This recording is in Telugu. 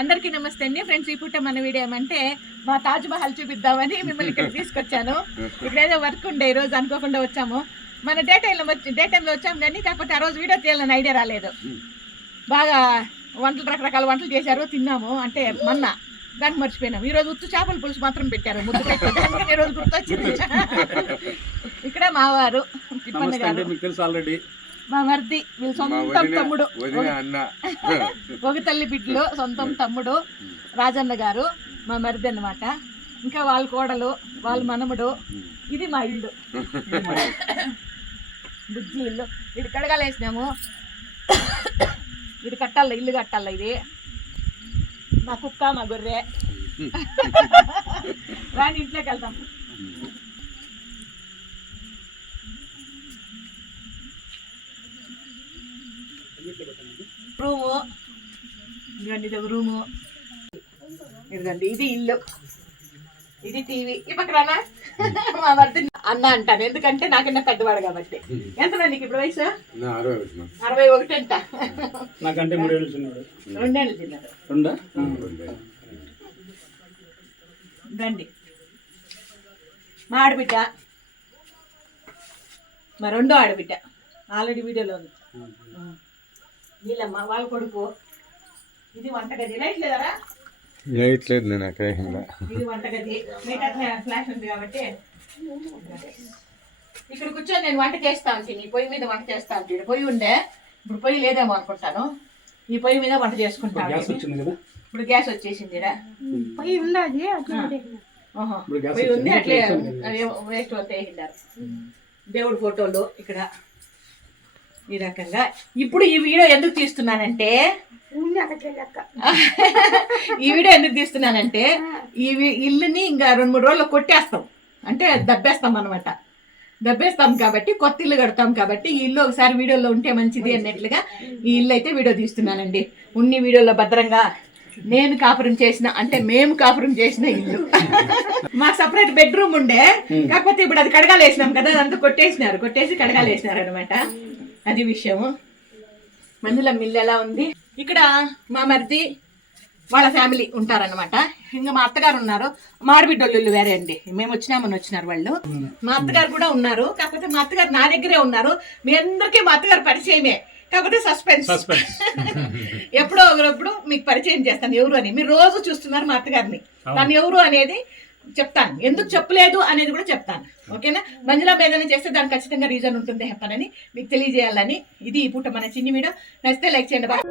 అందరికీ నమస్తే అండి. ఫ్రెండ్స్ ఈ పూట మన వీడియో ఏమంటే మా తాజ్ మహల్ చూపిద్దామని మిమ్మల్ని ఇక్కడ తీసుకొచ్చాను. ఇక్కడ ఏదో వర్క్ ఉండే ఈ రోజు అనుకోకుండా వచ్చాము. మన డే టైంలో వచ్చి డే టైంలో వచ్చాము కానీ కాకపోతే ఆ రోజు వీడియో తీయాలని ఐడియా రాలేదు. బాగా వంటలు రకరకాల వంటలు చేశారు తిన్నాము. అంటే మొన్న దానికి మర్చిపోయినాం ఈ రోజు ఉత్తు చేపల పులుసు మాత్రం పెట్టారు ముద్దు పెట్టి అందుకని ఈ రోజు గుర్తొచ్చింది. ఇక్కడ మావారు తిప్పన్న గారు. మీకు తెలుసు ఆల్రెడీ మా మరిది వీళ్ళ సొంతం తమ్ముడు. ఒక తల్లి బిడ్డలు సొంతం తమ్ముడు రాజన్న గారు మా మరిది అన్నమాట. ఇంకా వాళ్ళ కోడలు వాళ్ళ మనముడు. ఇది మా ఇల్లు. బుజ్జి ఇల్లు. ఇది కడగాలేసినాము ఇది కట్టాల ఇల్లు కట్టాల ఇది. మా కుక్క మా గొర్రె. రాని ఇంట్లోకి వెళ్తాం రూము. ఇదిగోండి ఇది ఒక రూము. ఇదిగోండి ఇది ఇల్లు. ఇది టీవీ. ఈ పక్కన మా భర్త అన్న అంటాను. ఎందుకంటే నాకన్నా పెద్దవాడు కాబట్టి. ఎంత నీకు ఇప్పుడు వయసు? నా అరవై ఒకటి అంట. నాకంటే మూడేళ్ళు చిన్నాడు. రెండేళ్ళు తిన్నాడు రెండా? రండి మా ఆడబిడ్డ. మా రెండో ఆడబిడ్డ. ఆల్రెడీ వీడియోలో ఉంది. వీళ్ళమ్మ వాళ్ళ కొడుకు. ఇది వంటగది. లైట్ లేదరా? లైట్ లేదు నేను అక్కడ ఇది వంటగది. ఫ్లాష్ ఉంది కాబట్టి. ఇక్కడ కూర్చొని నేను వంట చేస్తా ఉంటుంది ఈ పొయ్యి మీద వంట చేస్తా ఉంటుంది పొయ్యి ఉండే. ఇప్పుడు పొయ్యి లేదేమో అనుకుంటాను. ఈ పొయ్యి మీద వంట చేసుకుంటాను ఇప్పుడు గ్యాస్ వచ్చేసింది ఈడ. పోయి ఉన్నది ఓహో. ఇప్పుడు గ్యాస్ పొయ్యి ఉంది వచ్చింది. అట్లే వేస్ట్ వేసిండారు దేవుడి ఫోటోలు ఇక్కడ. ఈ రకంగా. ఇప్పుడు ఈ వీడియో ఎందుకు తీస్తున్నానంటే ఈ వీడియో ఎందుకు తీస్తున్నానంటే ఈ ఇల్లుని ఇంకా రెండు మూడు రోజులు కొట్టేస్తాం. అంటే దబ్బేస్తాం అనమాట దబ్బేస్తాం కాబట్టి కొత్త ఇల్లు కడతాం కాబట్టి ఈ ఇల్లు ఒకసారి వీడియోలో ఉంటే మంచిది అన్నట్లుగా ఈ ఇల్లు అయితే వీడియో తీస్తున్నానండి. ఉన్ని వీడియోలో భద్రంగా నేను కాపురం చేసిన అంటే మేము కాపురం చేసిన ఇల్లు. మాకు సపరేట్ బెడ్రూమ్ ఉండే. కాకపోతే ఇప్పుడు అది కడగాలేసినాం కదా అదంతా కొట్టేసినారు. కొట్టేసి కడగాలేసినారు అనమాట అది విషయము. మందుల మిల్లు ఎలా ఉంది? ఇక్కడ మా మరిది వాళ్ళ ఫ్యామిలీ ఉంటారన్నమాట. ఇంకా మా అత్తగారు ఉన్నారు. మాడబిడ్డోళ్ళు వేరే అండి. మేము వచ్చినామని వచ్చినారు వాళ్ళు. మా అత్తగారు కూడా ఉన్నారు. కాకపోతే మా అత్తగారు నా దగ్గరే ఉన్నారు. మీ అందరికీ మా అత్తగారు పరిచయమే. కాకపోతే సస్పెన్స్. సస్పెన్స్. ఎప్పుడో ఒకరప్పుడు మీకు పరిచయం చేస్తాను ఎవరు అని. మీరు రోజు చూస్తున్నారు మా అత్తగారిని. తను ఎవరు అనేది చెప్తాను. ఎందుకు చెప్పలేదు అనేది కూడా చెప్తాను. ఓకేనా? మంజులా భేదన చేస్తే దానికి ఖచ్చితంగా రీజన్ ఉంటుంది చెప్పాలని మీకు తెలియజేయాలని. ఇది ఈ పూట మన చిన్ని వీడియో. నచ్చితే లైక్ చేయండి. బాగా